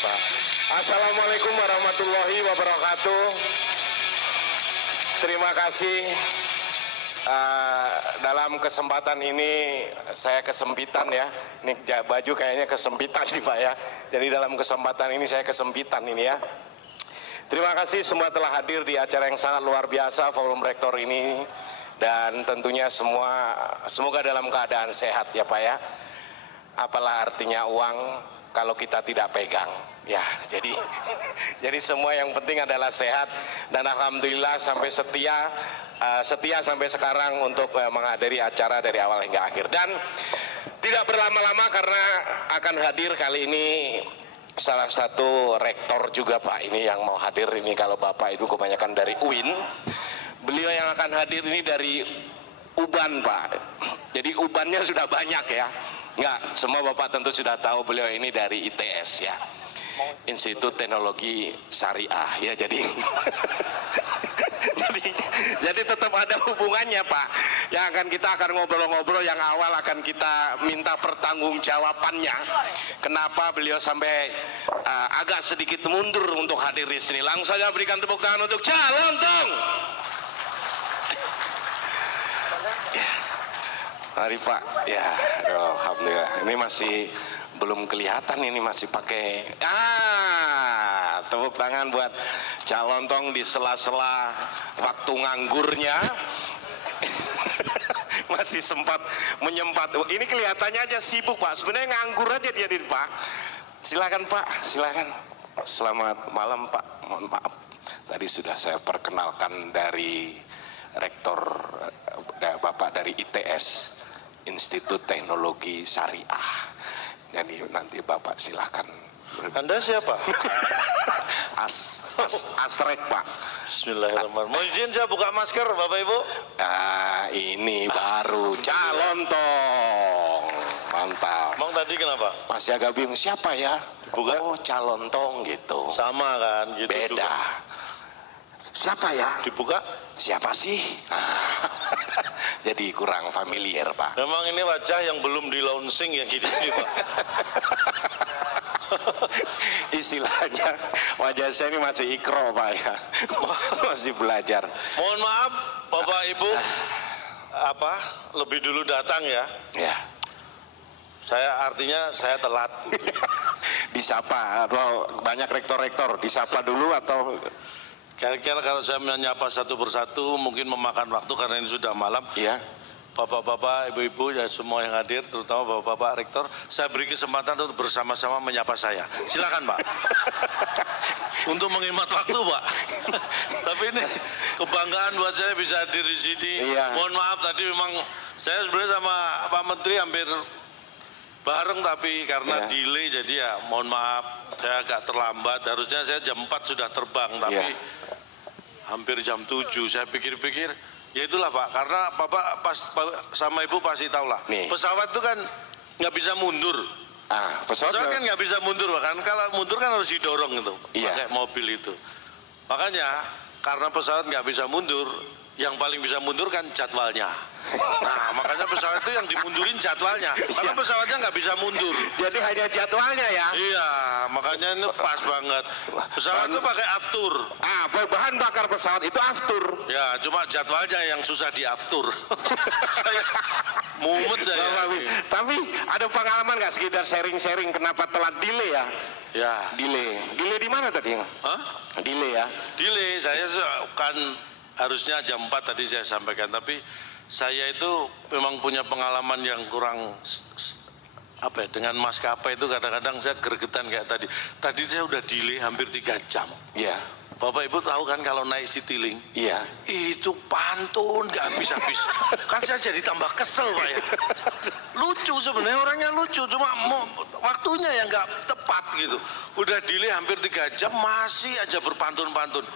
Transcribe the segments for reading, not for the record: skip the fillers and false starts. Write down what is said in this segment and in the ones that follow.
Pak. Assalamualaikum warahmatullahi wabarakatuh. Terima kasih. Dalam kesempatan ini saya kesempitan ya. Ini baju kayaknya kesempitan nih Pak ya. Jadi dalam kesempatan ini saya kesempitan ini ya. Terima kasih semua telah hadir di acara yang sangat luar biasa Forum Rektor ini. Dan tentunya semoga dalam keadaan sehat ya Pak ya. Apalah artinya uang kalau kita tidak pegang ya. Jadi semua yang penting adalah sehat. Dan alhamdulillah sampai setia sampai sekarang untuk menghadiri acara dari awal hingga akhir. Dan tidak berlama-lama karena akan hadir kali ini salah satu rektor juga Pak ini yang mau hadir ini. Kalau Bapak Ibu kebanyakan dari UIN, beliau yang akan hadir ini dari Uban Pak. Jadi ubannya sudah banyak ya. Enggak, semua Bapak tentu sudah tahu beliau ini dari ITS ya, Institut Teknologi Syariah ya. Jadi tetap ada hubungannya Pak. Yang kita akan ngobrol-ngobrol, yang awal akan kita minta pertanggungjawabannya. Kenapa beliau sampai agak sedikit mundur untuk hadir di sini. Langsung saja berikan tepuk tangan untuk Calontong. Mari Pak. Ya, alhamdulillah. Ini masih belum kelihatan, ini masih pakai. Tepuk tangan buat Calontong di sela-sela waktu nganggurnya. Masih sempat menyempat. Ini kelihatannya aja sibuk Pak. Sebenarnya nganggur aja dia Pak. Silakan Pak, silakan. Selamat malam Pak. Mohon maaf. Tadi sudah saya perkenalkan dari Rektor Bapak dari ITS, Institut Teknologi Syariah. Jadi nanti Bapak silahkan. Anda siapa? Asrek Pak. Bismillahirrahmanirrahim. Mau izin saya buka masker Bapak Ibu? Ini baru Calontong. Mantap. Emang tadi kenapa? Masih agak bingung siapa ya? Buka? Oh Calontong gitu. Sama kan? Gitu beda juga. Siapa ya? Dibuka? Siapa sih? Jadi kurang familiar Pak. Memang ini wajah yang belum di launching ya gitu Pak. Istilahnya wajah saya ini masih ikro Pak ya. Masih belajar. Mohon maaf Bapak Ibu, lebih dulu datang ya. Ya. Artinya saya telat. Disapa atau banyak rektor-rektor disapa dulu atau? Kira-kira kalau saya menyapa satu persatu mungkin memakan waktu karena ini sudah malam. Iya. Bapak-bapak, ibu-ibu, ya semua yang hadir, terutama bapak-bapak rektor, saya beri kesempatan untuk bersama-sama menyapa saya. Silakan Pak. Untuk menghemat waktu Pak. Tapi ini kebanggaan buat saya bisa hadir di sini. Iya. Mohon maaf tadi memang saya sebenarnya sama Pak Menteri hampir bareng tapi karena delay jadi ya mohon maaf saya agak terlambat. Harusnya saya jam 4 sudah terbang tapi hampir jam 7. Saya pikir-pikir ya itulah Pak, karena Bapak sama Ibu pasti tahu lah. Pesawat itu kan nggak bisa mundur. Pesawat kan nggak bisa mundur Pak, kan kalau mundur kan harus didorong itu pakai mobil itu. Makanya karena pesawat nggak bisa mundur, yang paling bisa mundur kan jadwalnya. Nah makanya pesawat itu yang dimundurin jadwalnya, karena pesawatnya nggak bisa mundur. Jadi hanya jadwalnya ya? Iya, makanya ini pas banget. Pesawat itu pakai aftur. Bahan bakar pesawat itu aftur. Ya, cuma jadwalnya yang susah diaftur. Saya mumet saya. Tapi ada pengalaman nggak sekedar sharing-sharing kenapa telat delay ya? Ya. Delay di mana tadi? Hah? Delay ya? Delay, saya kan harusnya jam 4 tadi saya sampaikan, tapi saya itu memang punya pengalaman yang kurang dengan maskapai itu kadang-kadang saya gregetan kayak tadi. Tadi saya udah delay hampir 3 jam. Iya. Bapak Ibu tahu kan kalau naik Citylink, iya, itu pantun nggak habis-habis. Kan saya jadi tambah kesel Pak ya. Lucu sebenarnya, orangnya lucu, cuma waktunya yang nggak tepat gitu. Udah delay hampir 3 jam masih aja berpantun-pantun.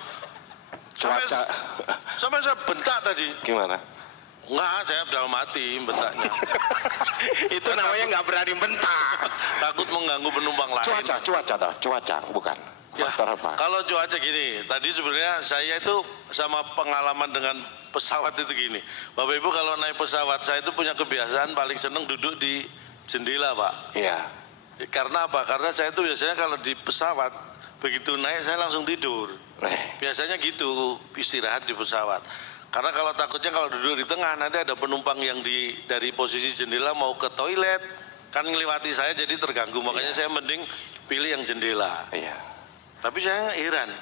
Sampai saya bentak tadi. Gimana? Enggak, saya udah mati bentaknya. Itu namanya nggak berani bentak. Takut mengganggu penumpang lain. Cuaca bukan. Ya, kalau cuaca gini, tadi sebenarnya saya itu sama pengalaman dengan pesawat itu gini. Bapak Ibu kalau naik pesawat, saya itu punya kebiasaan paling seneng duduk di jendela Pak. Iya. Karena apa? Karena saya itu biasanya kalau di pesawat begitu naik saya langsung tidur. Biasanya gitu istirahat di pesawat. Karena kalau takutnya kalau duduk di tengah nanti ada penumpang yang dari posisi jendela mau ke toilet kan ngelewati saya jadi terganggu. Makanya saya mending pilih yang jendela. Tapi saya heran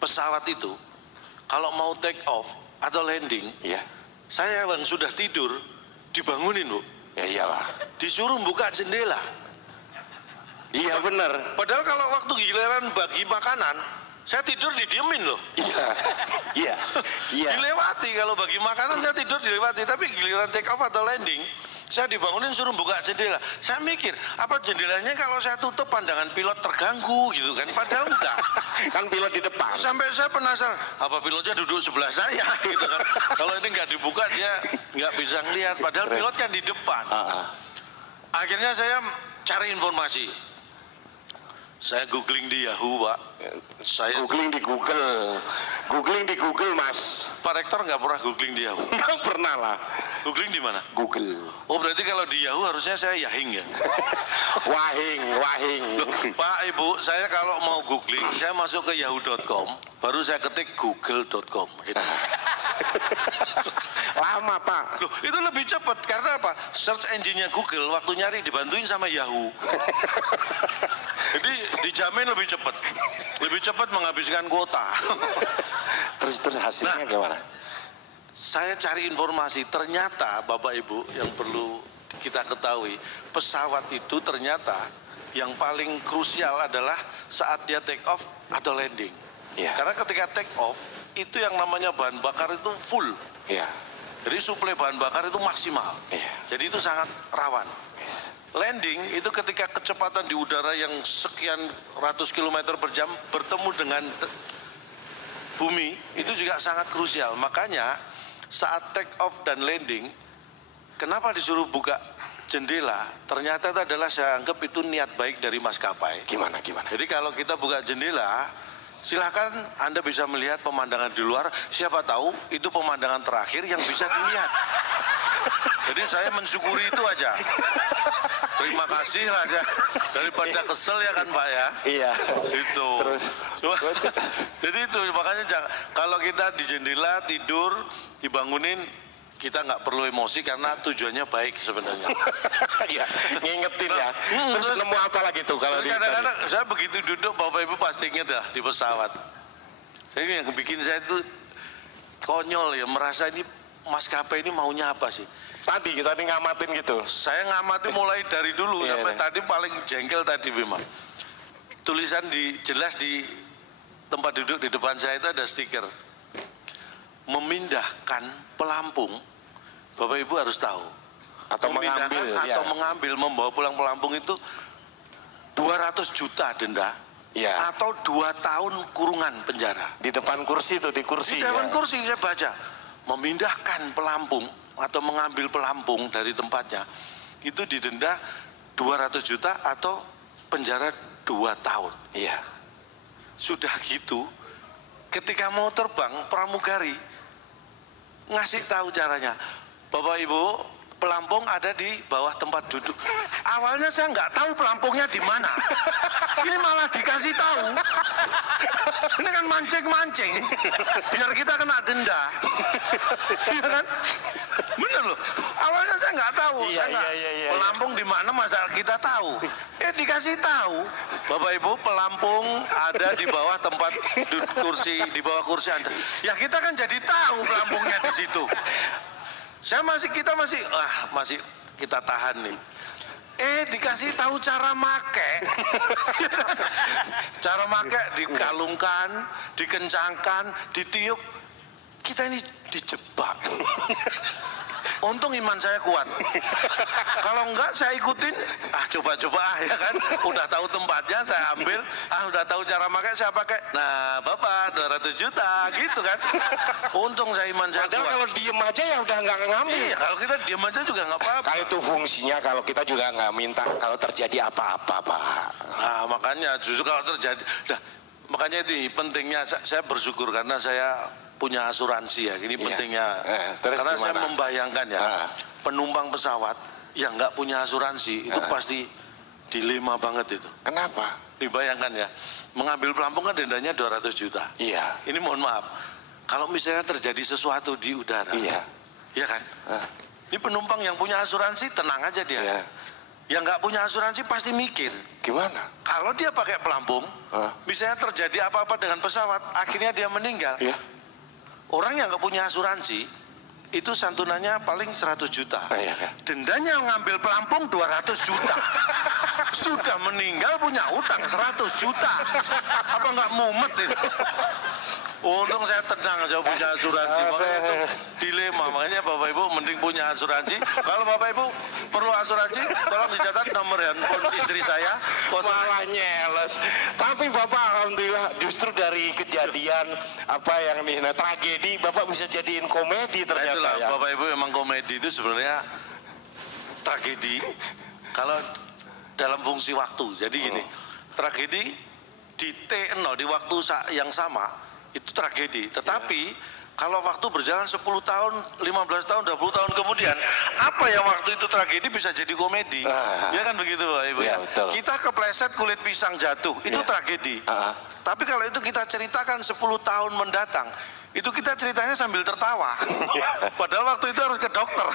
pesawat itu kalau mau take off atau landing, saya yang sudah tidur dibangunin Bu. Ya iyalah. Disuruh buka jendela. Iya benar. Padahal kalau waktu giliran bagi makanan, saya tidur didiemin loh. Iya. Dilewati kalau bagi makanan saya tidur dilewati, tapi giliran take off atau landing, saya dibangunin suruh buka jendela. Saya mikir, apa jendelanya kalau saya tutup pandangan pilot terganggu gitu kan? Padahal enggak. Kan pilot di depan. Sampai saya penasaran, apa pilotnya duduk sebelah saya gitu kan? Kalau ini nggak dibuka dia nggak bisa ngelihat. Padahal pilot kan di depan. Akhirnya saya cari informasi. Saya googling di Yahoo, Pak. Saya googling di Google, Mas. Pak Rektor nggak pernah googling di Yahoo? Nggak pernah lah. Googling di mana? Google. Oh berarti kalau di Yahoo harusnya saya Yahing ya? Wahing. Loh, Pak Ibu, saya kalau mau googling, saya masuk ke yahoo.com, baru saya ketik google.com gitu. Lama Pak. Loh, itu lebih cepat karena apa? Search engine-nya Google waktu nyari dibantuin sama Yahoo. Jadi dijamin lebih cepat menghabiskan kuota. Terus hasilnya gimana? Saya cari informasi, ternyata Bapak Ibu yang perlu kita ketahui, pesawat itu ternyata yang paling krusial adalah saat dia take off atau landing. Karena ketika take off itu yang namanya bahan bakar itu full. Jadi suplai bahan bakar itu maksimal. Jadi itu sangat rawan. Landing itu ketika kecepatan di udara yang sekian ratus kilometer per jam bertemu dengan bumi itu juga sangat krusial. Makanya saat take off dan landing, kenapa disuruh buka jendela? Ternyata itu adalah saya anggap itu niat baik dari maskapai. Gimana? Jadi kalau kita buka jendela, silakan Anda bisa melihat pemandangan di luar. Siapa tahu itu pemandangan terakhir yang bisa dilihat. Jadi saya mensyukuri itu aja. Terima kasih aja. Daripada kesel ya kan Pak ya. Iya. Itu. Terus. Jadi itu makanya kalau kita di jendela tidur dibangunin, kita nggak perlu emosi karena tujuannya baik sebenarnya. Iya, ngingetin ya. Terus nemu apa lagi tuh kalau kadang-kadang saya begitu duduk Bapak Ibu pasti inget ya di pesawat. Ini yang bikin saya itu konyol ya, merasa ini maskapai ini maunya apa sih? Tadi ngamatin gitu. Saya ngamati mulai dari dulu sampai tadi paling jengkel tadi memang. Tulisan jelas di tempat duduk di depan saya itu ada stiker. Memindahkan pelampung, Bapak Ibu harus tahu. Atau mengambil, membawa pulang pelampung itu 200 juta denda. Atau 2 tahun kurungan penjara. Di depan kursi itu, di depan kursi saya baca. Memindahkan pelampung atau mengambil pelampung dari tempatnya itu didenda 200 juta atau penjara 2 tahun. Sudah gitu ketika mau terbang pramugari ngasih tahu caranya. Bapak Ibu, pelampung ada di bawah tempat duduk. Awalnya saya nggak tahu pelampungnya di mana. Ini malah dikasih tahu. Ini kan mancing-mancing biar kita kena denda. Iya kan? Bener loh. Awalnya saya nggak tahu. Pelampung di mana masa kita tahu. Dikasih tahu. Bapak Ibu, pelampung ada di bawah tempat kursi, di bawah kursi Anda. Ya kita kan jadi tahu pelampungnya di situ. Kita masih kita tahan nih. Dikasih tahu cara make. Cara make dikalungkan, dikencangkan, ditiup. Kita ini dijebak. Untung iman saya kuat. Kalau enggak saya ikutin, coba-coba ya kan. Udah tahu tempatnya saya ambil, udah tahu cara pakai saya pakai. Nah, Bapak 200 juta gitu kan. Untung saya iman saya kuat. Kalau diem aja ya udah nggak ngambil. Iya, kalau kita diem aja juga nggak apa-apa. Kalau itu fungsinya kalau kita juga nggak minta kalau terjadi apa-apa, Pak. Nah, makanya justru kalau terjadi, makanya ini pentingnya saya bersyukur karena saya punya asuransi ya, ini pentingnya. Karena saya membayangkan ya, penumpang pesawat yang nggak punya asuransi itu pasti Dilema banget itu. Kenapa? Dibayangkan ya, mengambil pelampung kan dendanya 200 juta. Iya. Ini mohon maaf, kalau misalnya terjadi sesuatu di udara, Iya. Iya kan? Ini penumpang yang punya asuransi tenang aja dia. Iya. Yang nggak punya asuransi pasti mikir. Gimana? Kalau dia pakai pelampung, misalnya terjadi apa-apa dengan pesawat, akhirnya dia meninggal. Iya. Orang yang nggak punya asuransi, itu santunannya paling 100 juta. Iya. Dendanya ngambil pelampung 200 juta. Sudah meninggal punya utang 100 juta. Apa nggak mumet itu? Untung saya tenang aja punya asuransi. Makanya itu dilema. Makanya Bapak Ibu mending punya asuransi. Kalau Bapak Ibu perlu asuransi, tolong dicatat nomor handphone istri saya. Malah nyeles. Tapi Bapak alhamdulillah justru dari kejadian apa yang nih tragedi Bapak bisa jadiin komedi Nah, ternyata itulah, ya. Bapak Ibu emang komedi itu sebenarnya tragedi. Kalau dalam fungsi waktu. Jadi gini, tragedi di T0 di waktu yang sama itu tragedi. Tetapi kalau waktu berjalan 10 tahun, 15 tahun, 20 tahun kemudian, apa yang waktu itu tragedi bisa jadi komedi. Ya kan begitu Pak Ibu ya. Betul. Kita kepleset kulit pisang jatuh, itu tragedi. Tapi kalau itu kita ceritakan 10 tahun mendatang, itu kita ceritanya sambil tertawa. Padahal waktu itu harus ke dokter.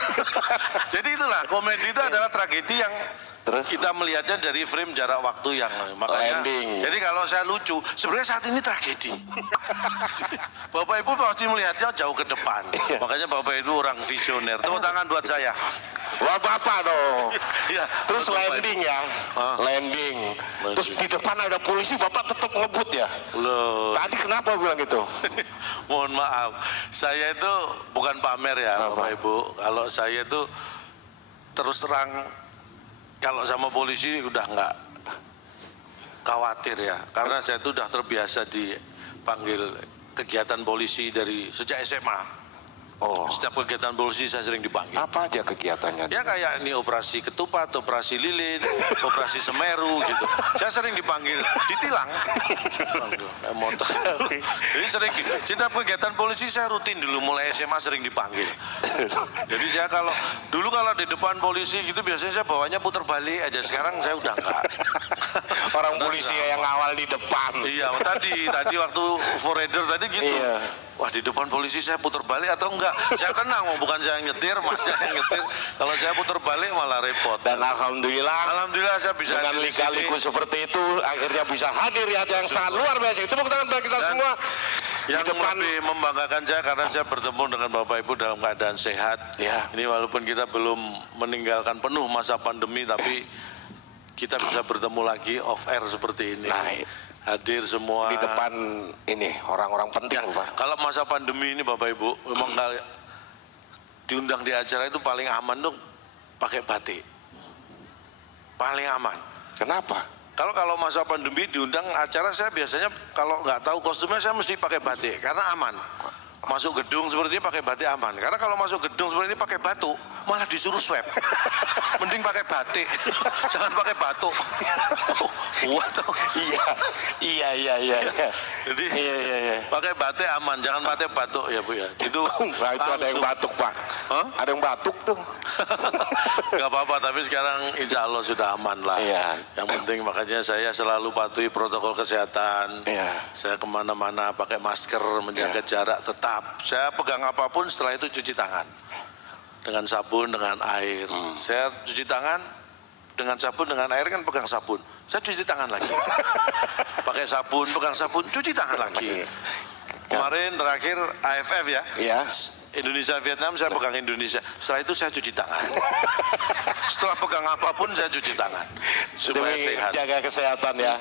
Jadi itulah, komedi itu adalah tragedi yang kita melihatnya dari frame jarak waktu yang makanya. Landing. Jadi kalau saya lucu, sebenarnya saat ini tragedi. Bapak Ibu pasti melihatnya jauh ke depan. Makanya Bapak Ibu orang visioner. Tepuk tangan buat saya. Wah Bapak dong. Ya, Terus landing ya. Landing. Terus di depan ada polisi Bapak tetap ngebut ya. Loh. Tadi kenapa bilang gitu? Mohon maaf, saya itu bukan pamer ya Bapak Ibu. Kalau saya itu terus terang, kalau sama polisi udah nggak khawatir ya. Karena saya itu udah terbiasa dipanggil kegiatan polisi dari sejak SMA. Oh. Setiap kegiatan polisi saya sering dipanggil. Apa aja kegiatannya? Ya kayak ini operasi ketupat, operasi lilin, operasi Semeru gitu. Saya sering dipanggil, ditilang. Motor. Jadi sering. Setiap kegiatan polisi saya rutin dulu, mulai SMA sering dipanggil. Jadi saya dulu kalau di depan polisi gitu biasanya saya bawanya puter balik aja. Sekarang saya udah enggak. Orang polisi yang ngawal di depan. Iya, tadi waktu forerunner tadi gitu. Iya. Wah, di depan polisi saya puter balik atau enggak? Saya tenang, bukan saya yang nyetir, masnya yang nyetir. Kalau saya puter balik malah repot. Dan alhamdulillah saya bisa dengan lika-liku seperti itu akhirnya bisa hadir ya yang sangat luar biasa. Tepuk tangan bagi kita semua. Yang lebih membanggakan saya karena saya bertemu dengan Bapak Ibu dalam keadaan sehat. Ya. Ini walaupun kita belum meninggalkan penuh masa pandemi, tapi kita bisa bertemu lagi off air seperti ini. Nah, hadir semua di depan ini orang-orang penting ya, Pak. Kalau masa pandemi ini Bapak Ibu memang diundang di acara itu paling aman tuh pakai batik, paling aman. Kenapa? Kalau masa pandemi diundang acara, saya biasanya kalau nggak tahu kostumnya saya mesti pakai batik karena aman. Masuk gedung seperti ini pakai batik aman. Karena kalau masuk gedung seperti ini pakai batuk malah disuruh swab. Mending pakai batik, jangan pakai batuk. Wah, Iya. Jadi Iya. pakai batik aman, jangan pakai batuk ya Bu ya. Itu Nah, itu ada yang batuk Pak. Ada yang batuk tuh. Gak apa-apa, tapi sekarang insya Allah sudah aman lah. Iya. Yang penting makanya saya selalu patuhi protokol kesehatan. Iya. Saya kemana-mana pakai masker, menjaga jarak tetap. Saya pegang apapun setelah itu cuci tangan. Dengan sabun, dengan air. Saya cuci tangan dengan sabun, dengan air kan pegang sabun. Saya cuci tangan lagi. Pakai sabun, pegang sabun, cuci tangan lagi. Kemarin terakhir AFF ya. Iya. Indonesia Vietnam saya pegang Indonesia. Setelah itu saya cuci tangan. Setelah pegang apapun saya cuci tangan supaya Demi sehat. jaga kesehatan ya.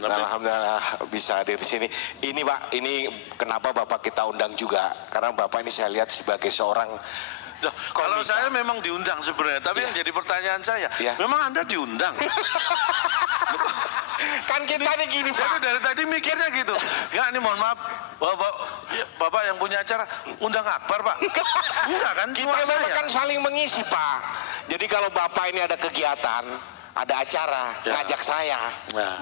Dan alhamdulillah bisa hadir di sini. Ini Pak, ini kenapa Bapak kita undang juga? Karena Bapak ini saya lihat sebagai seorang Kalau saya memang diundang sebenarnya, tapi yang jadi pertanyaan saya, memang Anda diundang? Kan kita ini gini Saya Pak. dari tadi mikirnya gitu. Enggak, ini mohon maaf, Bapak yang punya acara undang Akbar Pak. Enggak kan? Kita memang kan saling mengisi Pak. Jadi kalau Bapak ini ada kegiatan, ada acara, ngajak saya.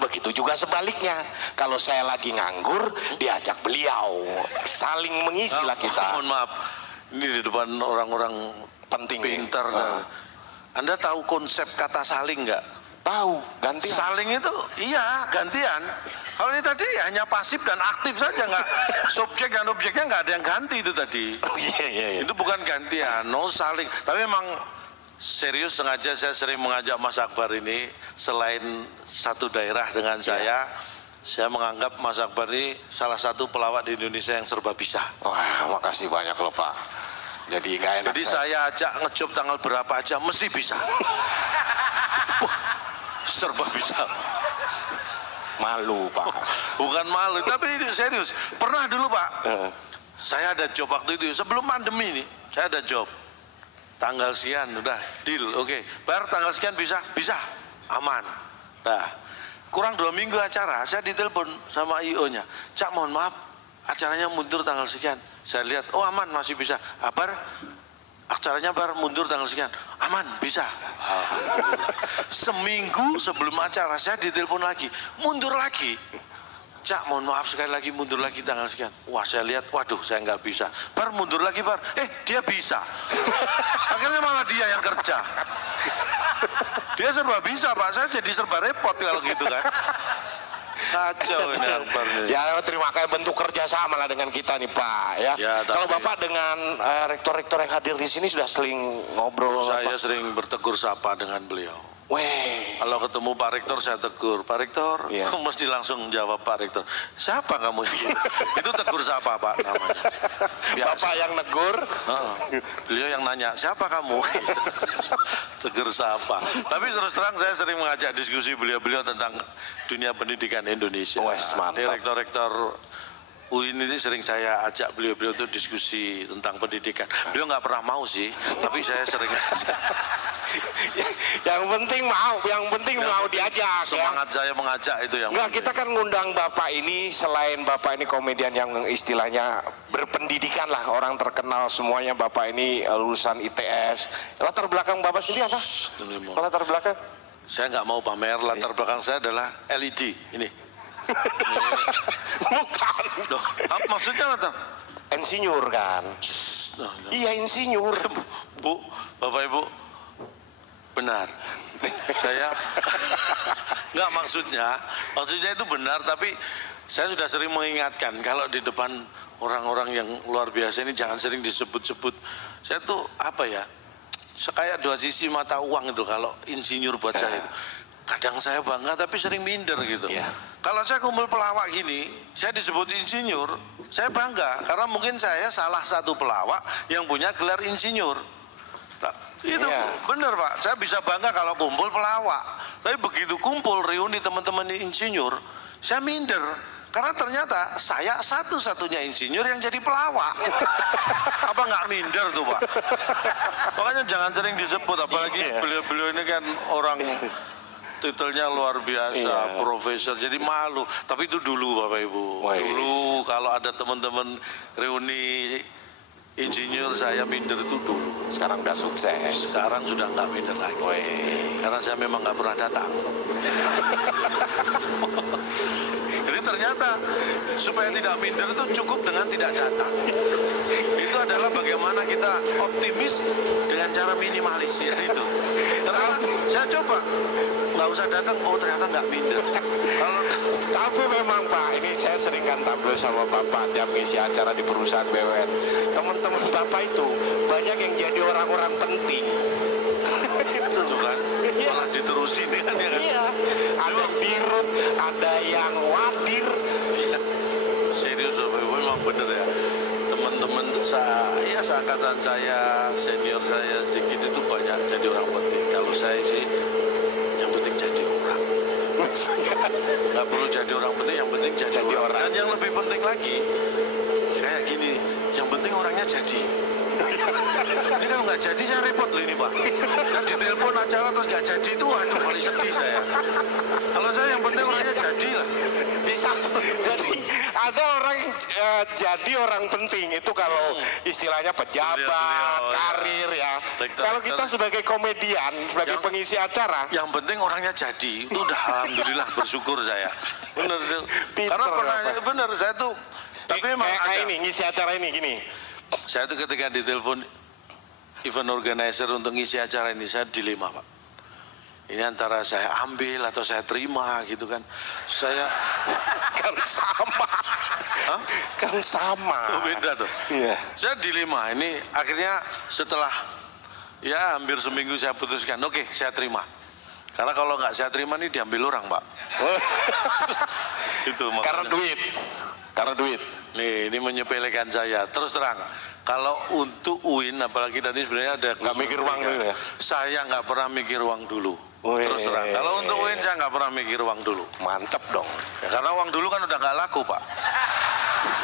Begitu juga sebaliknya. Kalau saya lagi nganggur, diajak beliau. Saling mengisi lah kita. Mohon maaf, ini di depan orang-orang Penting. pintar. Anda tahu konsep kata saling nggak? Tahu, ganti. Saling itu, iya gantian. Kalau ini tadi hanya pasif dan aktif saja, nggak subjek dan objeknya nggak ada yang ganti itu tadi. Oh, iya. Itu bukan gantian, no saling. Tapi memang serius sengaja saya sering mengajak Mas Akbar ini, selain satu daerah dengan saya menganggap Mas Akbar ini salah satu pelawak di Indonesia yang serba bisa. Wah, makasih banyak loh Pak. Jadi nggak enak. Jadi saya ajak ngejob tanggal berapa aja mesti bisa. Wah, serba bisa. Malu Pak. Bukan malu, tapi ini serius. Pernah dulu Pak, saya ada job waktu itu sebelum pandemi nih, saya ada job. Tanggal sekian, udah deal, oke. Bar tanggal sekian bisa, aman. Nah, kurang 2 minggu acara, saya ditelepon sama IO-nya. Cak, mohon maaf, acaranya mundur tanggal sekian. Saya lihat, oh aman, masih bisa. Bar, acaranya mundur tanggal sekian, aman, bisa. Seminggu sebelum acara saya ditelepon lagi, mundur lagi. Cak, mohon maaf sekali lagi, mundur lagi tanggal sekian. Wah, saya lihat, waduh, saya nggak bisa. Bar, mundur lagi, Bar. Dia bisa. Akhirnya malah dia yang kerja. Dia serba bisa, Pak. Saya jadi serba repot kalau gitu kan. Kacau ini Akbar. Ya, terima kasih, bentuk kerjasama lah dengan kita nih Pak. Ya, kalau Bapak dengan rektor-rektor yang hadir di sini sudah sering ngobrol. Saya sering bertegur sapa dengan beliau. Weh. Kalau ketemu Pak Rektor saya tegur, Pak Rektor, mesti langsung jawab Pak Rektor. Siapa kamu ini? Itu tegur sapa Pak namanya. Biasa. Bapak yang negur, beliau yang nanya, siapa kamu? Tegur sapa. Tapi terus terang saya sering mengajak diskusi beliau-beliau tentang dunia pendidikan Indonesia. Wes, mantap. Rektor-rektor UIN ini sering saya ajak beliau-beliau untuk diskusi tentang pendidikan. Beliau nggak pernah mau sih, tapi saya sering ajak. yang penting mau diajak. Semangat saya mengajak itu yang. Enggak, kita kan ngundang Bapak ini, selain Bapak ini komedian yang istilahnya berpendidikan lah, orang terkenal semuanya. Bapak ini lulusan ITS. Latar belakang Bapak sendiri apa? Latar belakang? Saya nggak mau pamer, latar belakang saya adalah LED ini. Bukan. Maksudnya latar? Insinyur kan? Iya, insinyur. Bu, Bapak Ibu, benar. Saya nggak maksudnya itu benar, tapi saya sudah sering mengingatkan kalau di depan orang-orang yang luar biasa ini jangan sering disebut-sebut. Saya tuh apa ya? Kayak 2 sisi mata uang itu kalau insinyur buat saya itu. Kadang saya bangga tapi sering minder gitu. Kalau saya kumpul pelawak gini, saya disebut insinyur, saya bangga karena mungkin saya salah satu pelawak yang punya gelar insinyur. Itu bener Pak, saya bisa bangga kalau kumpul pelawak. Tapi begitu kumpul reuni teman-teman insinyur, saya minder. Karena ternyata saya satu-satunya insinyur yang jadi pelawak. Apa nggak minder tuh Pak? Makanya jangan sering disebut, apalagi beliau-beliau ini kan orang titelnya luar biasa, profesor, jadi malu. Tapi itu dulu Bapak Ibu. Dulu kalau ada teman-teman reuni insinyur saya minder itu dulu. Sekarang udah sukses. Sekarang sudah nggak minder lagi. Karena saya memang nggak pernah datang. Jadi ternyata supaya tidak minder itu cukup dengan tidak datang. Itu adalah bagaimana kita optimis dengan cara minimalis ya itu. Karena saya coba nggak usah datang, oh ternyata nggak minder. Tapi memang Pak, ini saya sering kan tampil sama Bapak tiap ngisi acara di perusahaan BUMN. Teman-teman Bapak itu banyak yang jadi orang-orang penting. Itu kan malah diterusin kan ya kan? Iya. Ada birut, ada yang wadir. Serius Bapak Ibu, memang bener ya. Teman-teman saya, seangkatan saya, senior saya sedikit itu banyak jadi orang penting. Kalau saya sih yang penting jadi orang. Nggak perlu jadi orang penting, yang penting jadi orang. Dan yang lebih penting lagi kayak gini, yang penting orangnya jadi. Ini kalau nggak jadi saya repot loh ini Pak. Dan ditelepon acara terus nggak jadi itu, waduh paling sedih saya. Kalau saya yang penting orangnya jadi lah. Bisa. Jadi ada orang jadi orang penting itu kalau istilahnya pejabat, karir ya. Kalau kita sebagai komedian, sebagai pengisi acara, yang penting orangnya jadi. Itu udah alhamdulillah bersyukur saya. Bener tuh. Karena pernah bener saya tuh. Tapi memang kayak ini ngisi acara ini gini. Saya tuh ketika ditelepon event organizer untuk ngisi acara ini, saya dilema Pak. ini antara saya ambil atau saya terima gitu kan. Saya Kan sama. Hah? Kan sama. Oh, beda tuh. Iya. Saya dilema ini, akhirnya setelah ya hampir seminggu saya putuskan, oke, saya terima. Karena kalau nggak saya terima nih diambil orang, Pak. Itu makanya. Karena duit. Karena duit. Nih, ini menyepelekan saya. Terus terang, kalau untuk UIN, apalagi tadi sebenarnya ada Nggak mikir uang dulu ya? Saya nggak pernah mikir uang dulu. Wih. Terus terang, kalau untuk UIN saya nggak pernah mikir uang dulu. Mantep dong. Ya, karena uang dulu kan udah nggak laku, Pak.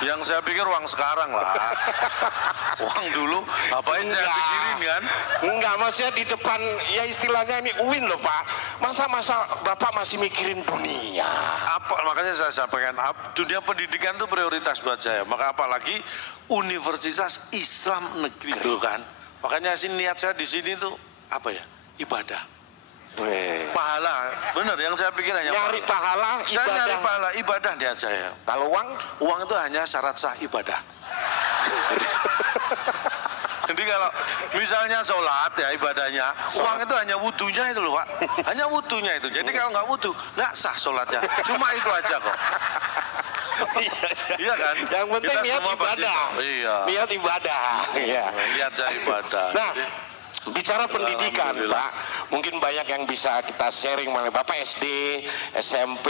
Yang saya pikir uang sekarang lah. Uang dulu, apain saya pikirin kan? Enggak, maksudnya di depan, ya istilahnya ini UIN loh Pak. Masa Bapak masih mikirin dunia? Makanya saya sampaikan, dunia pendidikan itu prioritas buat saya. Maka apalagi Universitas Islam Negeri loh kan. Makanya niat saya di sini tuh apa ya? Ibadah. Weh. Pahala, bener yang saya pikir hanya Nyari pahala, Saya ibadah. nyari pahala, ibadah niat saya. Kalau uang? Uang itu hanya syarat sah ibadah. Jadi kalau misalnya sholat ya ibadahnya, uang itu hanya wudunya itu loh Pak. Hanya wudunya itu. Jadi kalau nggak wudu, nggak sah sholatnya. Cuma itu aja kok. Iya kan? Yang penting Kita niat semua pasti ibadah. tahu. Iya. Niat ibadah. Iya. Niat saya ibadah. Nah, Jadi, bicara pendidikan Alhamdulillah. Pak, mungkin banyak yang bisa kita sharing mengenai Bapak SD, SMP,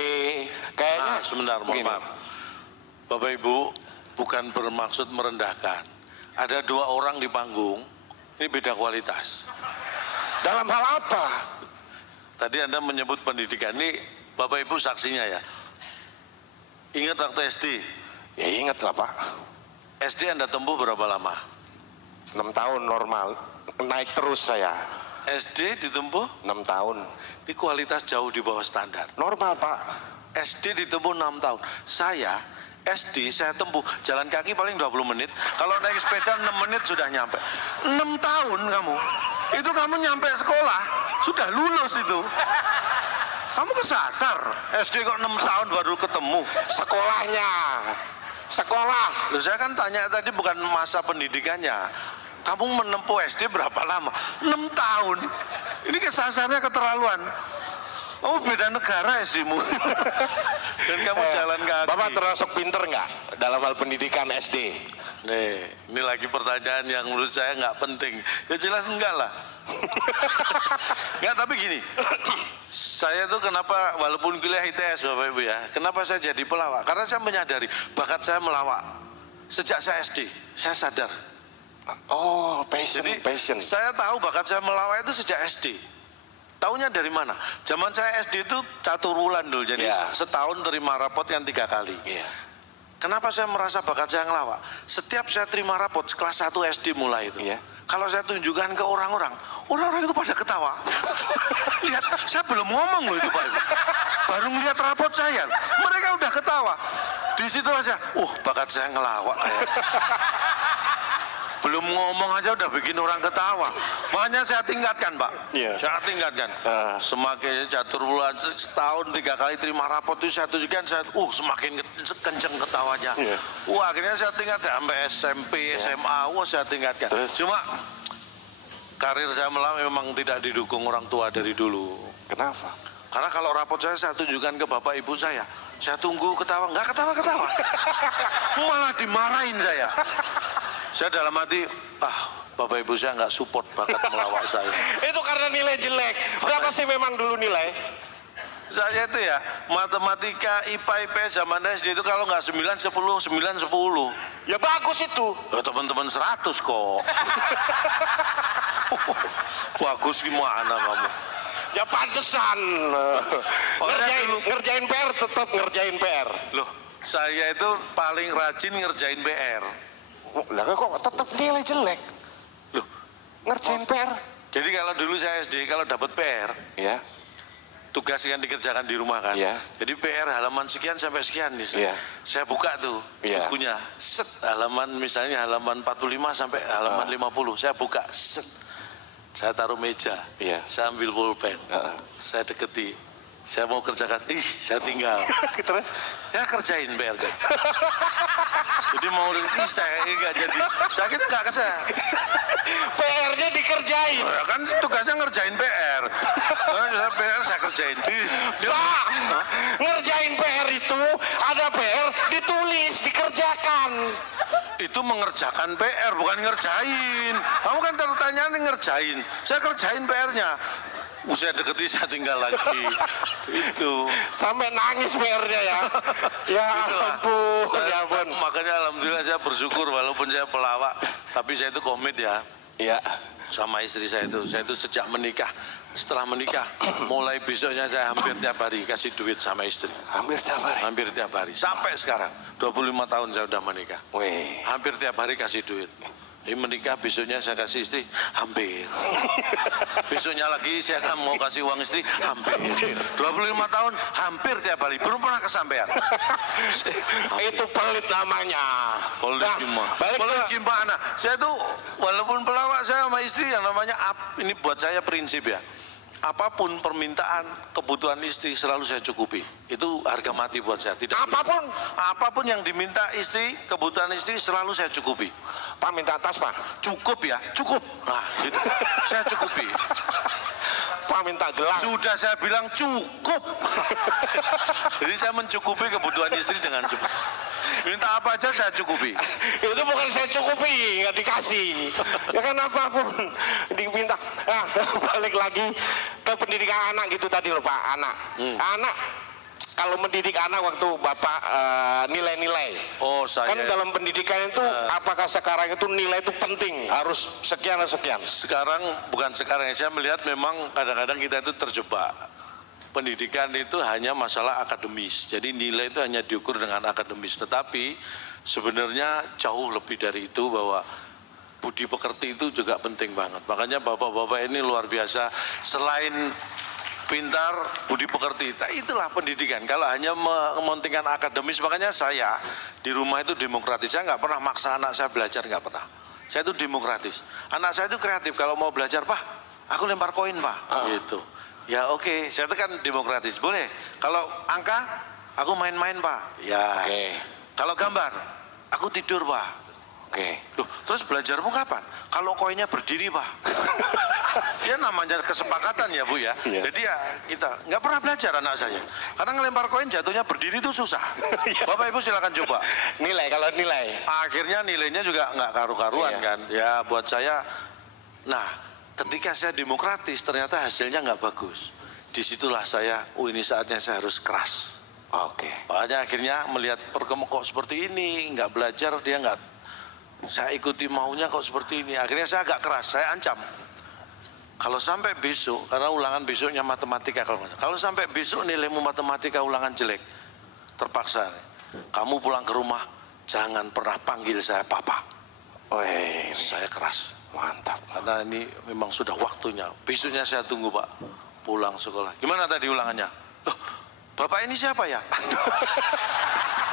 kayaknya. sebentar, mohon begini. maaf. Bapak Ibu, bukan bermaksud merendahkan. Ada dua orang di panggung, ini beda kualitas. Dalam hal apa? Tadi Anda menyebut pendidikan, ini Bapak Ibu saksinya ya. Ingat waktu SD? Ya ingat lah Pak, SD Anda tempuh berapa lama? 6 tahun normal, naik terus saya. SD ditempuh? 6 tahun. Ini kualitas jauh di bawah standar. Normal Pak. SD ditempuh 6 tahun. Saya SD saya tempuh jalan kaki paling 20 menit. Kalau naik sepeda 6 menit sudah nyampe. 6 tahun kamu. Itu kamu nyampe sekolah sudah lulus itu. Kamu kesasar. SD kok 6 tahun baru ketemu. Sekolahnya. Sekolah. Loh, saya kan tanya tadi bukan masa pendidikannya. Kamu menempuh SD berapa lama? 6 tahun. Ini kesasarnya keterlaluan. Oh beda negara SD-mu. Dan kamu jalan kaki. Bapak termasuk pinter nggak dalam hal pendidikan SD? Nih, ini lagi pertanyaan yang menurut saya nggak penting. Ya jelas enggak lah. Enggak, tapi gini. Saya tuh kenapa walaupun kuliah ITS Bapak Ibu ya, kenapa saya jadi pelawak? Karena saya menyadari bakat saya melawak. Sejak saya SD, saya sadar. Oh, passion, Jadi passion. saya tahu bakat saya melawak itu sejak SD. Taunya dari mana? Zaman saya SD itu catur wulan dulu, jadi Ya. setahun terima rapot yang 3 kali. Iya. Kenapa saya merasa bakat saya ngelawak? Setiap saya terima rapot kelas 1 SD mulai itu. Iya. Kalau saya tunjukkan ke orang-orang, orang-orang itu pada ketawa. Lihat, saya belum ngomong loh itu Pak. Baru ngeliat rapot saya, mereka udah ketawa. Disitulah saya, bakat saya ngelawak kayak. Belum ngomong aja udah bikin orang ketawa. Makanya saya tingkatkan Pak. Iya. Saya tingkatkan. Semakin catur bulan setahun 3 kali terima rapot itu saya tunjukkan, saya semakin kenceng ketawanya. Iya. Akhirnya saya tingkatkan sampai SMP, SMA, saya tingkatkan. Cuma karir saya memang tidak didukung orang tua dari dulu. Kenapa? Karena kalau rapot saya tunjukkan ke bapak ibu saya tunggu ketawa, nggak ketawa-ketawa. Malah dimarahin saya. Saya dalam hati, bapak ibu saya nggak support bakat melawak saya. Itu karena nilai jelek. Berapa sih memang dulu nilai? Saya itu ya, matematika, IPA, IPS zaman SD itu kalau nggak 9, 10, 9, 10. Ya bagus itu. Teman-teman 100 kok. Bagus gimana kamu? Ya pantesan. Ngerjain PR tetap ngerjain PR. Loh, saya itu paling rajin ngerjain PR. Lah kok tetap nilai jelek? Loh, Ngerjain PR. jadi kalau dulu saya SD kalau dapat PR, Ya. tugas yang dikerjakan di rumah kan. Iya. Jadi PR halaman sekian sampai sekian nih. Iya. Saya buka tuh Iya. bukunya. Set halaman misalnya halaman 45 sampai halaman 50. Saya buka set. Saya taruh meja. Iya. Saya ambil pulpen. Heeh. Saya deketi. saya mau kerjakan, saya tinggal. Ya kerjain PR. Jadi mau, saya nggak jadi, saya kita nggak kerja. PR-nya dikerjain. Ya kan tugasnya ngerjain PR. PR saya kerjain. Pak, ngerjain PR itu ada PR ditulis, dikerjakan. Itu mengerjakan PR, bukan ngerjain. Kamu kan pertanyaan ngerjain. Saya kerjain PR-nya. Saya deketi, saya tinggal lagi. Itu. Sampai nangis PR-nya ya. Ya ampun, ya ampun. Makanya alhamdulillah saya bersyukur walaupun saya pelawak, tapi saya itu komit ya. Iya. Sama istri saya itu sejak menikah, setelah menikah, mulai besoknya saya hampir tiap hari kasih duit sama istri. Hampir tiap hari? Hampir tiap hari, sampai sekarang, 25 tahun saya udah menikah. Wih. Hampir tiap hari kasih duit. Ini menikah besoknya saya kasih istri, hampir. Besoknya lagi saya akan mau kasih uang istri, hampir. 25 tahun, hampir tiap hari, belum pernah kesampaian. Itu pelit namanya. Pelit gimana? Pelit gimana? Saya tuh walaupun pelawak saya sama istri yang namanya ini buat saya prinsip ya. Apapun permintaan, kebutuhan istri selalu saya cukupi. Itu harga mati buat saya. Tidak apapun yang diminta istri, kebutuhan istri selalu saya cukupi. Pak minta tas Pak. Cukup ya, cukup. Nah, gitu. Saya cukupi. Pak minta gelang. Sudah saya bilang cukup. Jadi saya mencukupi kebutuhan istri dengan cukup. Minta apa aja saya cukupi. Itu bukan saya cukupi, nggak dikasih. Ya kan apapun diminta. Nah, balik lagi ke pendidikan anak gitu tadi loh Pak, anak. Anak kalau mendidik anak waktu Bapak nilai-nilai. Oh, saya. Kan dalam pendidikan itu apakah sekarang itu nilai itu penting, harus sekian dan sekian? Sekarang bukan sekarang, saya melihat memang kadang-kadang kita itu terjebak. Pendidikan itu hanya masalah akademis, jadi nilai itu hanya diukur dengan akademis. Tetapi sebenarnya jauh lebih dari itu, bahwa budi pekerti itu juga penting banget. Makanya bapak-bapak ini luar biasa, selain pintar, budi pekerti, itulah pendidikan. Kalau hanya mementingkan akademis, makanya saya di rumah itu demokratis. Saya nggak pernah maksa anak saya belajar, nggak pernah. Saya itu demokratis. Anak saya itu kreatif, kalau mau belajar, Pak, aku lempar koin Pak, gitu. Ya oke, saya itu kan demokratis, boleh. Kalau angka, aku main-main Pak. Ya. Kalau gambar, aku tidur Pak. Loh, terus belajarmu kapan? Kalau koinnya berdiri Pak. Ya namanya kesepakatan ya Bu ya. Jadi ya kita nggak pernah belajar anak saya. Karena ngelempar koin jatuhnya berdiri itu susah. Bapak Ibu silakan coba. Nilai, kalau nilai. Akhirnya nilainya juga nggak karu-karuan kan. Ya buat saya, nah ketika saya demokratis ternyata hasilnya nggak bagus. Disitulah saya, ini saatnya saya harus keras. Makanya akhirnya melihat perkembangan kok seperti ini, nggak belajar, dia nggak, saya ikuti maunya kok seperti ini. Akhirnya saya agak keras, saya ancam. Kalau sampai besok, karena ulangan besoknya matematika, kalau sampai besok nilaimu matematika ulangan jelek, terpaksa, kamu pulang ke rumah, jangan pernah panggil saya papa. Saya keras. Mantap. Karena ini memang sudah waktunya. Besoknya saya tunggu Pak, pulang sekolah. Gimana tadi ulangannya? Oh, Bapak ini siapa ya?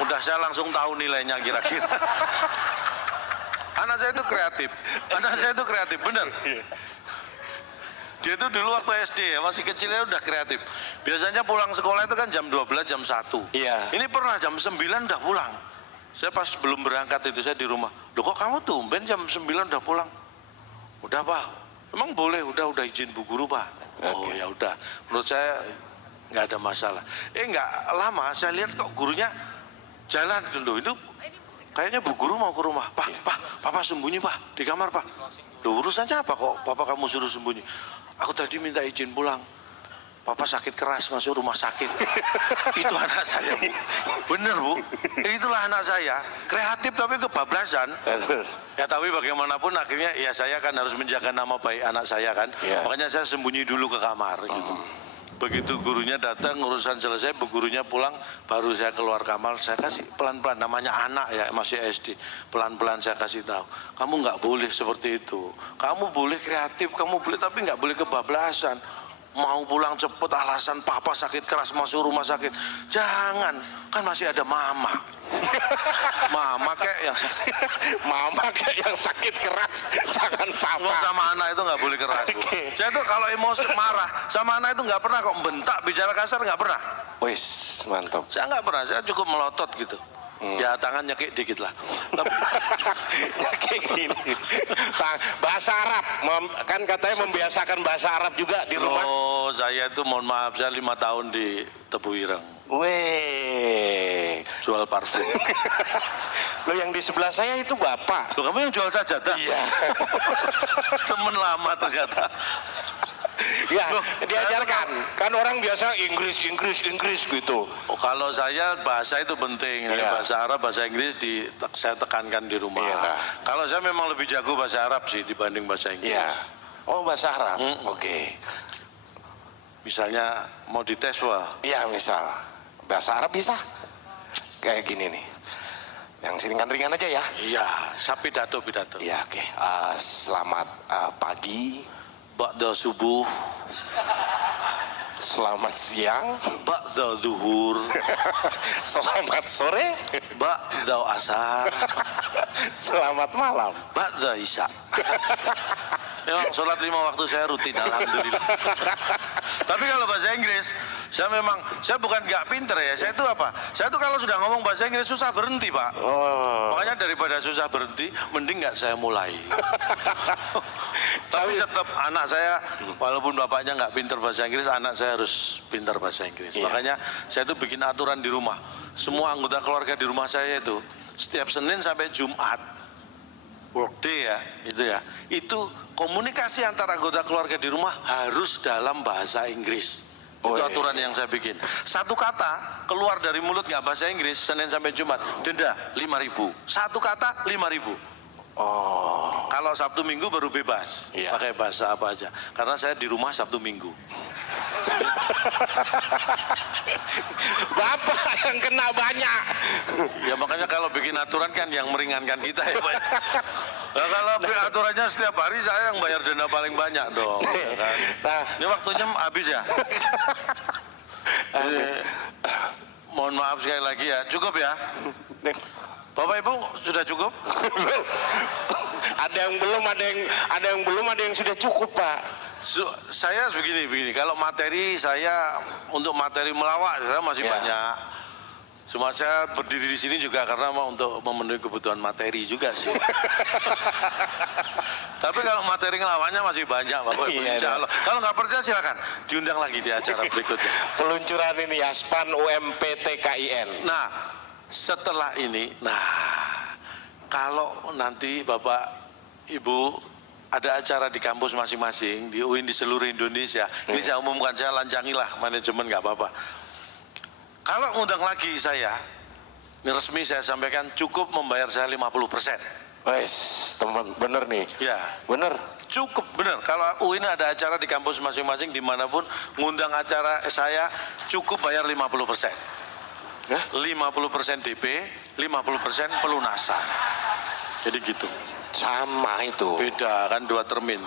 Udah saya langsung tahu nilainya kira-kira. Anak saya itu kreatif. Anak saya itu kreatif, bener. Dia itu dulu waktu SD ya, masih kecilnya udah kreatif. Biasanya pulang sekolah itu kan jam 12, jam 1. Iya. Ini pernah jam 9 udah pulang. Saya pas belum berangkat itu saya di rumah. Loh kok kamu tumben jam 9 udah pulang? Udah Pak, emang boleh, udah izin Bu Guru Pak. Oh ya udah, menurut saya nggak ada masalah. Nggak lama saya lihat kok gurunya jalan dulu, itu kayaknya Bu Guru mau ke rumah. Pak, Papa sembunyi Pak, di kamar Pak. Loh urusannya apa kok Papa kamu suruh sembunyi? Aku tadi minta izin pulang. Papa sakit keras masuk rumah sakit. Itu anak saya Bu. Bener Bu, itulah anak saya. Kreatif tapi kebablasan. Ya tapi bagaimanapun akhirnya ya saya kan harus menjaga nama baik anak saya kan. Makanya saya sembunyi dulu ke kamar gitu. Begitu gurunya datang, urusan selesai, gurunya pulang, baru saya keluar kamar, saya kasih pelan-pelan, namanya anak ya, masih SD, pelan-pelan saya kasih tahu, kamu nggak boleh seperti itu, kamu boleh kreatif, kamu boleh, tapi nggak boleh kebablasan. mau pulang cepet alasan papa sakit keras masuk rumah sakit. Jangan, kan masih ada mama. Mama kayak yang sakit keras, jangan papa. Sama anak itu nggak boleh keras. Okay. Saya tuh kalau emosi marah sama anak itu nggak pernah kok bentak, bicara kasar nggak pernah. Wis, mantap. Saya nggak pernah, saya cukup melotot gitu. Ya tangan nyekik dikit lah. Kayak gini. Bahasa Arab, kan katanya membiasakan bahasa Arab juga di rumah. Oh, saya itu mohon maaf, saya 5 tahun di Tebu Ireng. Weh, jual parfum. Lo yang di sebelah saya itu bapak. Lo kamu yang jual sajadah? Iya. Temen lama ternyata. Ya, diajarkan. Kan orang biasa Inggris gitu. Oh, kalau saya bahasa itu penting. Iya. Bahasa Arab, bahasa Inggris saya tekankan di rumah. Iya. Kalau saya memang lebih jago bahasa Arab sih dibanding bahasa Inggris. Iya. Oh, bahasa Arab. Oke. Misalnya mau dites wah. Iya, misal bahasa Arab bisa. Kayak gini nih. Yang ringan-ringan aja ya. Iya, pidato. Iya, oke. Selamat pagi. Ba'da subuh. Selamat siang. Ba'da zuhur. Selamat sore. Ba'da asar. Selamat malam. Ba'da isya. Ya, sholat 5 waktu saya rutin, alhamdulillah. Tapi kalau bahasa Inggris, saya bukan nggak pinter ya. Saya itu apa? Saya tuh kalau sudah ngomong bahasa Inggris susah berhenti, Pak. Oh. Makanya daripada susah berhenti, mending nggak saya mulai. Tapi tetap anak saya, walaupun bapaknya nggak pinter bahasa Inggris, anak saya harus pinter bahasa Inggris. Iya. Makanya saya tuh bikin aturan di rumah. Semua anggota keluarga di rumah saya itu setiap Senin sampai Jumat, workday ya, itu komunikasi antara anggota keluarga di rumah harus dalam bahasa Inggris. Itu aturan yang saya bikin. Satu kata keluar dari mulut nggak bahasa Inggris Senin sampai Jumat, denda 5.000. Satu kata 5.000. Oh. Kalau Sabtu Minggu baru bebas, pakai bahasa apa aja. Karena saya di rumah Sabtu Minggu. Bapak yang kena banyak. Ya makanya kalau bikin aturan kan yang meringankan kita ya Pak. Nah, kalau aturannya setiap hari saya yang bayar denda paling banyak dong. Ya kan? Nah, ini waktunya habis ya. Jadi, mohon maaf sekali lagi ya. Cukup ya. Bapak Ibu sudah cukup? Ada yang belum, ada yang sudah cukup, Pak. Saya begini, kalau materi saya untuk materi melawak saya masih banyak. Cuma saya berdiri di sini juga karena mau untuk memenuhi kebutuhan materi juga sih. Tapi kalau materi ngelawaknya masih banyak, Bapak Ibu. Insya Allah. Kalau nggak percaya silakan diundang lagi di acara berikutnya. Peluncuran ini ya, SPAN UMPTKIN. Nah, setelah ini, kalau nanti Bapak Ibu ada acara di kampus masing-masing, di UIN di seluruh Indonesia, ini saya umumkan, saya lancangilah manajemen nggak apa-apa. Kalau ngundang lagi saya, ini resmi saya sampaikan, cukup membayar saya 50%. Wes, teman, bener nih. Ya, bener. Cukup bener. Kalau UIN ada acara di kampus masing-masing, dimanapun, ngundang acara saya, cukup bayar 50%. 50% DP, 50% pelunasan. Jadi gitu. Sama itu. Beda kan 2 termin.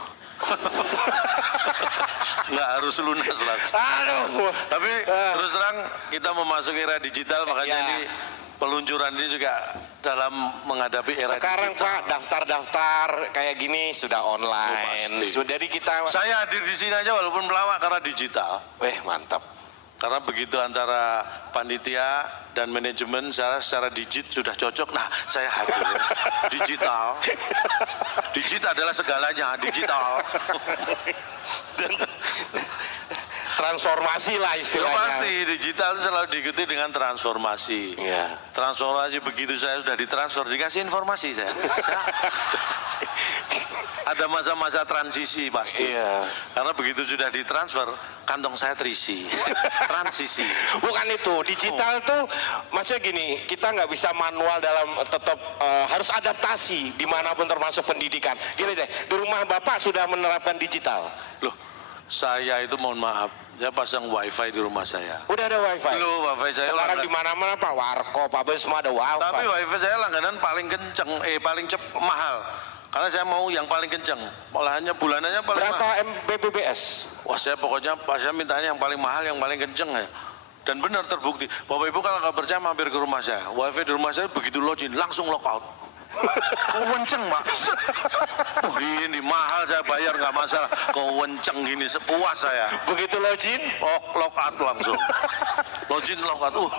Nggak harus lunas lah. Aduh. Tapi terus terang kita memasuki era digital, makanya ini peluncuran ini juga dalam menghadapi era sekarang digital. Pak, daftar-daftar kayak gini sudah online. Jadi kita. Saya hadir di sini aja walaupun pelawak karena digital. Mantap. Karena begitu antara panitia dan manajemen saya secara sudah cocok. Nah, saya hadir digital. Digital adalah segalanya, digital. Dan transformasi lah istilahnya. Ya pasti, digital itu selalu diikuti dengan transformasi. Transformasi begitu saya sudah ditransfer, dikasih informasi saya. Ada masa-masa transisi pasti. Karena begitu sudah ditransfer, kantong saya terisi. Transisi. Bukan itu, digital tuh maksudnya gini, kita nggak bisa manual dalam tetap harus adaptasi dimanapun termasuk pendidikan. Gini deh, di rumah Bapak sudah menerapkan digital. Loh, saya itu mohon maaf, saya pasang wifi di rumah saya. Udah ada wifi? Loh, wifi saya sekarang di mana-mana Pak, warkop, apa semua ada wifi. Tapi wifi saya langganan paling kenceng, paling mahal. Karena saya mau yang paling kencang. Malahannya bulanannya paling Berapa mahal. Mbps? Wah, saya pokoknya saya mintanya yang paling mahal, yang paling kencang ya. Dan benar terbukti. Bapak Ibu kalau nggak percaya mampir ke rumah saya. Wifi di rumah saya begitu login langsung lockout. Kewenceng Pak. Oh, ini mahal saya bayar nggak masalah. Kewenceng gini sepuas saya. Begitu login? Lockout langsung. Login lockout.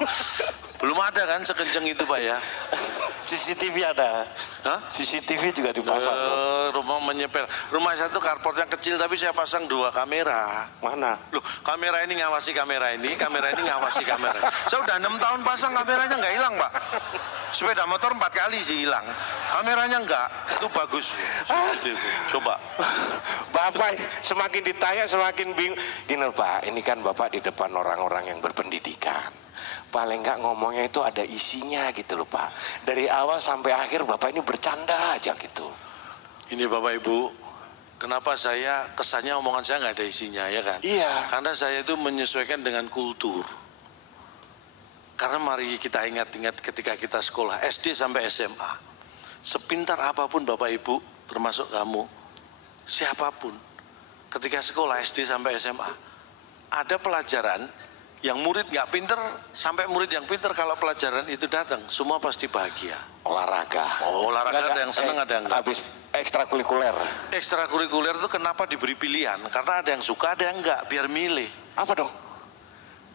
Belum ada kan sekenceng itu Pak ya. CCTV ada? Hah? CCTV juga dipasang. Rumah menyepel. Rumah saya tuh carportnya kecil tapi saya pasang 2 kamera. Mana? Loh, kamera ini ngawasi kamera ini ngawasi kamera. Saya udah 6 tahun pasang kameranya nggak hilang Pak. Sepeda motor 4 kali sih hilang. Kameranya enggak, itu bagus. Coba. Bapak semakin ditanya semakin bingung. Gini Pak, ini kan Bapak di depan orang-orang yang berpendidikan. Paling enggak ngomongnya itu ada isinya gitu loh Pak. Dari awal sampai akhir Bapak ini bercanda aja gitu. Ini Bapak Ibu, kenapa saya kesannya omongan saya nggak ada isinya ya kan? Iya. Karena saya itu menyesuaikan dengan kultur. Karena mari kita ingat-ingat ketika kita sekolah SD sampai SMA, sepintar apapun Bapak Ibu, termasuk kamu, siapapun, ketika sekolah SD sampai SMA, ada pelajaran yang murid nggak pinter, sampai murid yang pinter kalau pelajaran itu datang, semua pasti bahagia. Olahraga. Oh, olahraga ada yang senang, ada yang enggak. Habis ekstrakurikuler. Ekstrakurikuler itu kenapa diberi pilihan? Karena ada yang suka, ada yang enggak, biar milih. Apa dong?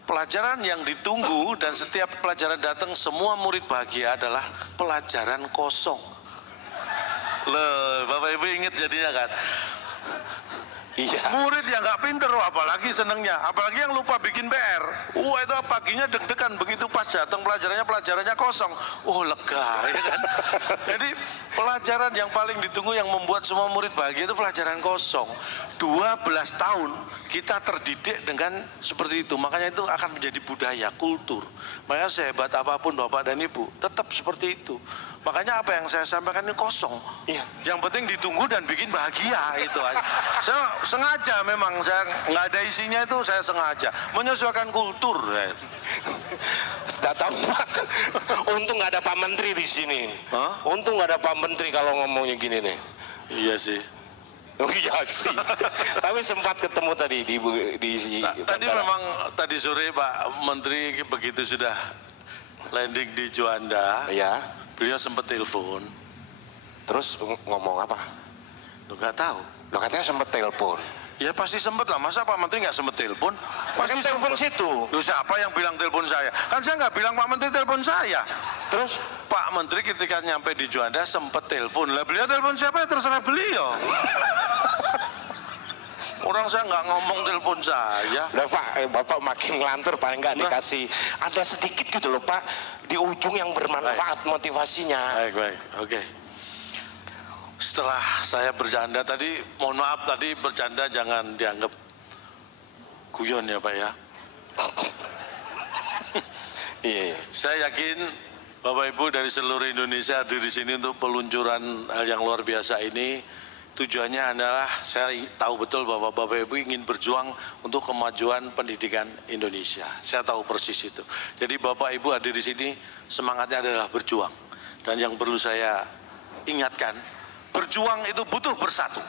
Pelajaran yang ditunggu dan setiap pelajaran datang semua murid bahagia adalah pelajaran kosong. Loh, Bapak Ibu ingat jadinya kan? Iya. Murid yang nggak pinter, apalagi senengnya, apalagi yang lupa bikin PR. Itu paginya deg-degan, begitu pas datang pelajarannya kosong. Lega, ya kan? Jadi pelajaran yang paling ditunggu yang membuat semua murid bahagia itu pelajaran kosong. 12 tahun kita terdidik dengan seperti itu, makanya itu akan menjadi budaya, kultur. Makanya sehebat apapun Bapak dan Ibu, tetap seperti itu. Makanya apa yang saya sampaikan ini kosong. Iya. Yang penting ditunggu dan bikin bahagia itu aja. Saya sengaja memang saya nggak ada isinya itu saya sengaja menyesuaikan kultur. Datang Pak. Untung nggak ada Pak Menteri di sini. Hah? Untung nggak ada Pak Menteri kalau ngomongnya gini nih. Iya sih. Oh iya sih. Tapi sempat ketemu tadi di Tadi memang tadi sore Pak Menteri begitu sudah landing di Juanda. Ya. Beliau sempat telepon. Terus ngomong apa? Lu nggak tahu. Lo katanya sempat telepon. Ya pasti sempat lah. Masa Pak Menteri nggak sempat telepon? Pasti telepon situ. Lu siapa yang bilang telepon saya? Kan saya nggak bilang Pak Menteri telepon saya. Terus Pak Menteri ketika nyampe di Juanda sempat telepon. Lah beliau telepon siapa ya terserah beliau. Orang saya nggak ngomong telepon saya. Udah Pak, Bapak makin ngelantur paling nggak dikasih ada sedikit gitu loh Pak di ujung yang bermanfaat motivasinya. Baik, oke. Setelah saya bercanda tadi, mohon maaf tadi bercanda jangan dianggap guyon ya Pak ya. Iya. Saya yakin Bapak Ibu dari seluruh Indonesia hadir di sini untuk peluncuran hal yang luar biasa ini. Tujuannya adalah saya tahu betul bahwa Bapak Ibu ingin berjuang untuk kemajuan pendidikan Indonesia. Saya tahu persis itu. Jadi Bapak Ibu hadir di sini semangatnya adalah berjuang. Dan yang perlu saya ingatkan, berjuang itu butuh bersatu.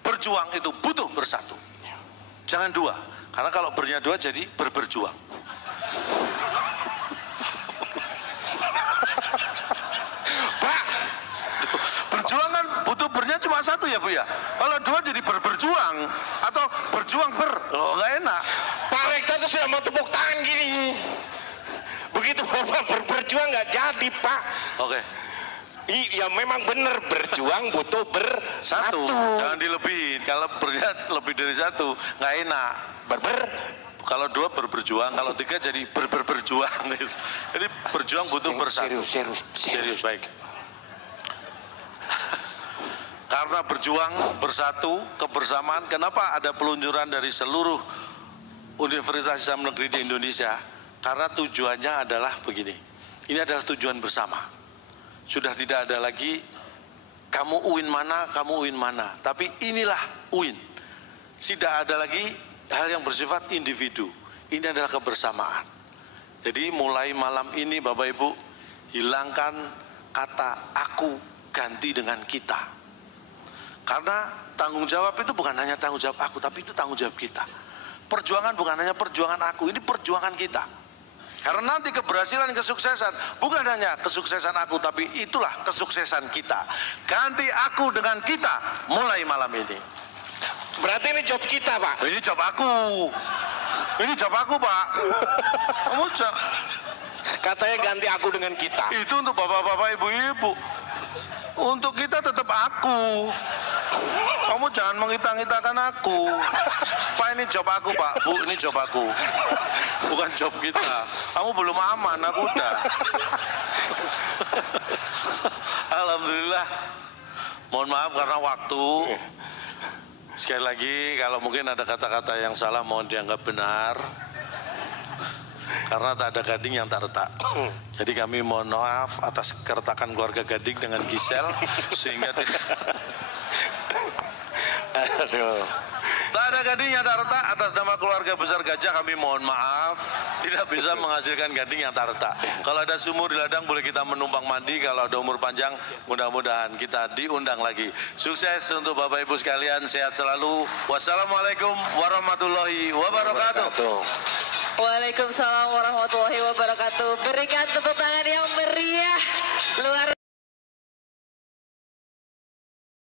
Berjuang itu butuh bersatu. Jangan dua, karena kalau bernya dua jadi berjuang. Pak, berjuang kan butuh bernya cuma satu ya Bu ya. Kalau dua jadi berjuang atau berjuang nggak enak. Pak Rektor itu sudah mau tepuk tangan gini. Begitu Bapak berjuang nggak jadi Pak. Oke. Iya memang benar berjuang butuh bersatu. Jangan dilebihin. Kalau bernya lebih dari satu nggak enak. Kalau dua berjuang, kalau tiga jadi berjuang gitu. Jadi berjuang butuh bersatu. Serius baik. Karena berjuang bersatu kebersamaan. Kenapa ada peluncuran dari seluruh Universitas Islam Negeri di Indonesia? Karena tujuannya adalah begini. Ini adalah tujuan bersama. Sudah tidak ada lagi kamu UIN mana, kamu UIN mana. Tapi inilah UIN. Tidak ada lagi hal yang bersifat individu. Ini adalah kebersamaan. Jadi mulai malam ini Bapak Ibu, hilangkan kata aku ganti dengan kita. Karena tanggung jawab itu bukan hanya tanggung jawab aku, tapi itu tanggung jawab kita. Perjuangan bukan hanya perjuangan aku, ini perjuangan kita. Karena nanti keberhasilan, kesuksesan bukan hanya kesuksesan aku, tapi itulah kesuksesan kita. Ganti aku dengan kita mulai malam ini. Berarti ini job kita, Pak. Ini job aku. Ini job aku, Pak. Kamu Katanya ganti aku dengan kita. itu untuk bapak-bapak, ibu-ibu. Untuk kita tetap aku. Kamu jangan mengita-ngitakan aku. Pak, ini job aku, Pak. Bu, ini job aku. Bukan job kita. Kamu belum aman, aku udah. Alhamdulillah. Mohon maaf karena waktu. Sekali lagi, kalau mungkin ada kata-kata yang salah mohon dianggap benar. Karena tak ada gading yang tak retak. Jadi kami mohon maaf atas keretakan keluarga Gading dengan Gisel sehingga tidak. Aduh. Tak ada gading yang tak retak. Atas nama keluarga besar Gajah kami mohon maaf tidak bisa menghasilkan gading yang tak retak. Kalau ada sumur di ladang boleh kita menumpang mandi. Kalau ada umur panjang mudah-mudahan kita diundang lagi. Sukses untuk Bapak Ibu sekalian, sehat selalu. Wassalamualaikum warahmatullahi wabarakatuh. Waalaikumsalam warahmatullahi wabarakatuh. Berikan tepuk tangan yang